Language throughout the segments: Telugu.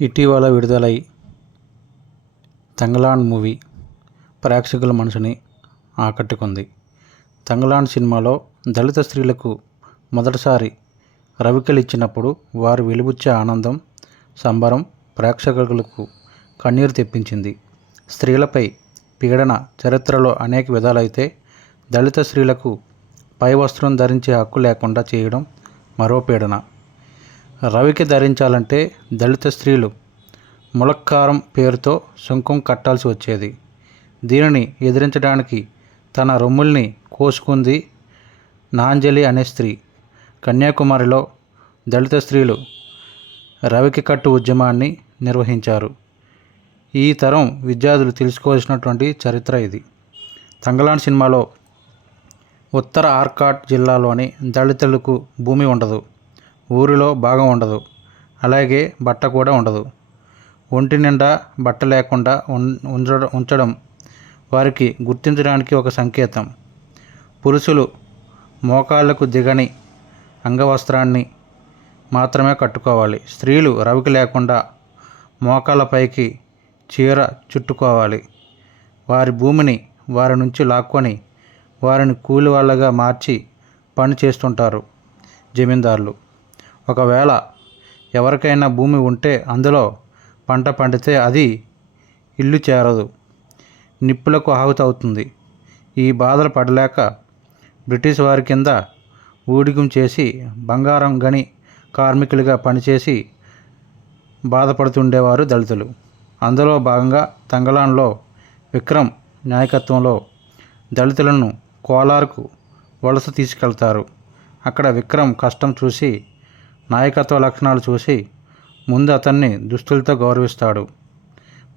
ఇటీవల విడుదలై తంగలాన్ మూవీ ప్రేక్షకుల మనసుని ఆకట్టుకుంది. తంగలాన్ సినిమాలో దళిత స్త్రీలకు మొదటిసారి రవికలిచ్చినప్పుడు వారు వెలిబుచ్చే ఆనందం, సంబరం ప్రేక్షకులకు కన్నీరు తెప్పించింది. స్త్రీలపై పీడన చరిత్రలో అనేక విధాలైతే దళిత స్త్రీలకు పై వస్త్రం ధరించే హక్కు లేకుండా చేయడం మరో పీడన. రవికి ధరించాలంటే దళిత స్త్రీలు ములక్కారం పేరుతో సుంకం కట్టాల్సి వచ్చేది. దీనిని ఎదిరించడానికి తన రొమ్ముల్ని కోసుకుంది నాంజలి అనే స్త్రీ. కన్యాకుమారిలో దళిత స్త్రీలు రవికి కట్టు ఉద్యమాన్ని నిర్వహించారు. ఈ తరం విద్యార్థులు తెలుసుకోవాల్సినటువంటి చరిత్ర ఇది. తంగలాన్ సినిమాలో ఉత్తర ఆర్కాట్ జిల్లాలోని దళితులకు భూమి ఉండదు, ఊరిలో భాగం ఉండదు, అలాగే బట్ట కూడా ఉండదు. ఒంటి నిండా బట్ట లేకుండా ఉంచడం వారికి గుర్తించడానికి ఒక సంకేతం. పురుషులు మోకాళ్లకు దిగని అంగవస్త్రాన్ని మాత్రమే కట్టుకోవాలి. స్త్రీలు రవికి లేకుండా మోకాళ్ళపైకి చీర చుట్టుకోవాలి. వారి భూమిని వారి నుంచి లాక్కొని వారిని కూలి వాళ్ళగా మార్చి పని చేస్తుంటారు జమీందారులు. ఒకవేళ ఎవరికైనా భూమి ఉంటే అందులో పంట పండితే అది ఇల్లు చేరదు, నిప్పులకు ఆహుతి అవుతుంది. ఈ బాధలు పడలేక బ్రిటిష్ వారి కింద ఊడిగం చేసి బంగారం గని కార్మికులుగా పనిచేసి బాధపడుతుండేవారు దళితులు. అందులో భాగంగా తంగలాన్లో విక్రమ్ నాయకత్వంలో దళితులను కోలార్కు వలస తీసుకెళ్తారు. అక్కడ విక్రమ్ కష్టం చూసి, నాయకత్వ లక్షణాలు చూసి ముందు అతన్ని దుస్తులతో గౌరవిస్తాడు.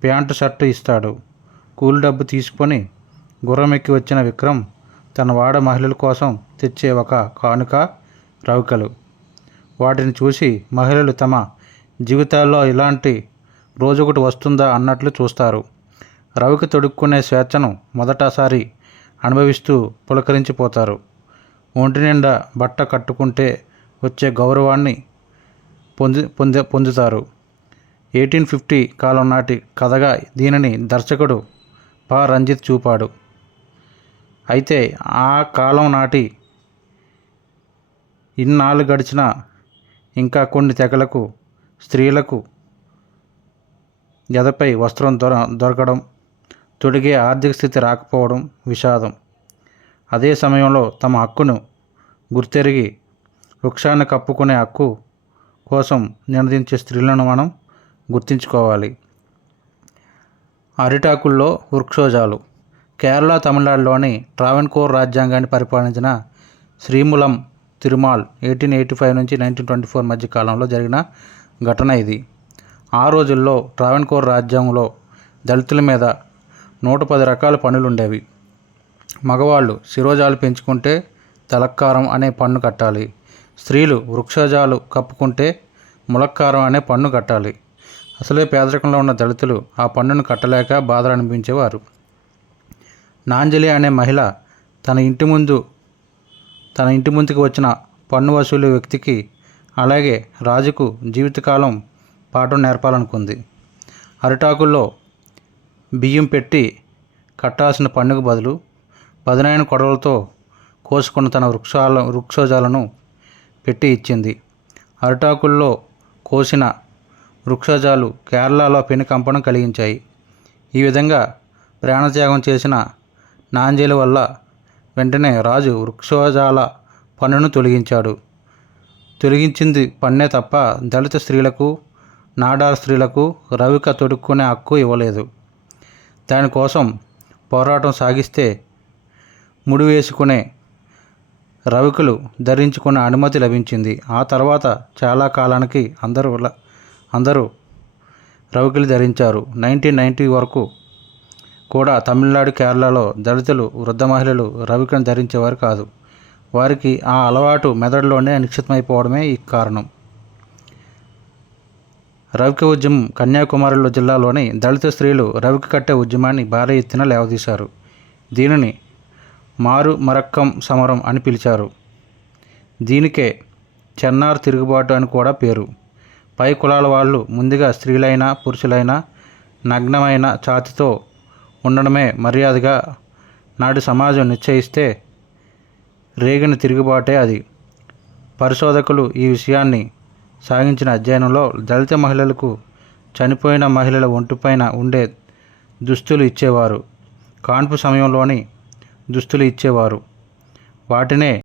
ప్యాంటు షర్టు ఇస్తాడు. కూలి డబ్బు తీసుకొని గుర్రమెక్కి వచ్చిన విక్రమ్ తన వాడ మహిళల కోసం తెచ్చే ఒక కానుక రవికలు. వాటిని చూసి మహిళలు తమ జీవితాల్లో ఇలాంటి రోజొకటి వస్తుందా అన్నట్లు చూస్తారు. రవికి తొడుక్కునే స్వేచ్ఛను మొదటిసారి అనుభవిస్తూ పులకరించిపోతారు. ఒంటి నిండా బట్ట కట్టుకుంటే వచ్చే గౌరవాన్ని పొందుతారు. 1850 కాలం నాటి కథగా దీనిని దర్శకుడు పా. రంజిత్ చూపాడు. అయితే ఆ కాలం నాటి ఇన్నాళ్ళు గడిచినా ఇంకా కొన్ని తెగలకు స్త్రీలకు ఎదపై వస్త్రం దొరకడం, తొడిగే ఆర్థిక స్థితి రాకపోవడం విషాదం. అదే సమయంలో తమ హక్కును గుర్తెరిగి వృక్షాన్ని కప్పుకునే హక్కు కోసం నినదించే స్త్రీలను మనం గుర్తించుకోవాలి. అరిటాకుల్లో వృక్షోజాలు. కేరళ, తమిళనాడులోని ట్రావెన్కోర్ రాజ్యాంగాన్ని పరిపాలించిన శ్రీములం తిరుమాల్ 1885 నుంచి 1924 మధ్య కాలంలో జరిగిన ఘటన ఇది. ఆ రోజుల్లో ట్రావెన్కోర్ రాజ్యంలో దళితుల మీద 110 రకాల పన్నులుండేవి. మగవాళ్ళు శిరోజాలు పెంచుకుంటే తలక్కారం అనే పన్ను కట్టాలి. స్త్రీలు వృక్షజాలు కప్పుకుంటే ములక్కారం అనే పన్ను కట్టాలి. అసలే పేదరికంలో ఉన్న దళితులు ఆ పన్నును కట్టలేక బాధలు అనిపించేవారు. నాంజలి అనే మహిళ తన ఇంటి ముందుకు వచ్చిన పన్ను వసూలు వ్యక్తికి, అలాగే రాజుకు జీవితకాలం పాఠం నేర్పాలనుకుంది. అరిటాకుల్లో బియ్యం పెట్టి కట్టాల్సిన పన్నుకు బదులు పదునైన కొడవలతో కోసుకున్న తన వృక్షోజాలను పెట్టి ఇచ్చింది. అరిటాకుల్లో కోసిన వృక్షజాలు కేరళలో పెనుకంపనం కలిగించాయి. ఈ విధంగా ప్రాణత్యాగం చేసిన నాంజలి వల్ల వెంటనే రాజు వృక్షజాల పన్నును తొలగించాడు. తొలగించింది పన్నే తప్ప దళిత స్త్రీలకు, నాడార్ స్త్రీలకు రవిక తొడుక్కునే హక్కు ఇవ్వలేదు. దానికోసం పోరాటం సాగిస్తే ముడి వేసుకునే రవికలు ధరించుకునే అనుమతి లభించింది. ఆ తర్వాత చాలా కాలానికి అందరూ రవికలు ధరించారు. 1990 వరకు కూడా తమిళనాడు, కేరళలో దళితులు, వృద్ధ మహిళలు రవికను ధరించేవారు కాదు. వారికి ఆ అలవాటు మెదడులోనే నిక్షిప్తమైపోవడమే ఈ కారణం. రవిక ఉద్యమం. కన్యాకుమారి జిల్లాలోని దళిత స్త్రీలు రవిక కట్టే ఉద్యమాన్ని భారీ ఎత్తున లేవదీశారు. దీనిని మారు మరక్కం సమరం అని పిలిచారు. దీనికే చెన్నార్ తిరుగుబాటు అని కూడా పేరు. పై కులాల వాళ్ళు ముందుగా స్త్రీలైనా పురుషులైనా నగ్నమైన ఛాతీతో ఉండడమే మర్యాదగా నాటి సమాజం నిశ్చయిస్తే రేగిన తిరుగుబాటే అది. పరిశోధకులు ఈ విషయాన్ని సాగించిన అధ్యయనంలో దళిత మహిళలకు చనిపోయిన మహిళల ఒంటిపైన ఉండే దుస్తులు ఇచ్చేవారు. కాన్పు సమయంలోని దుస్తులు ఇచ్చేవారు. వాటినే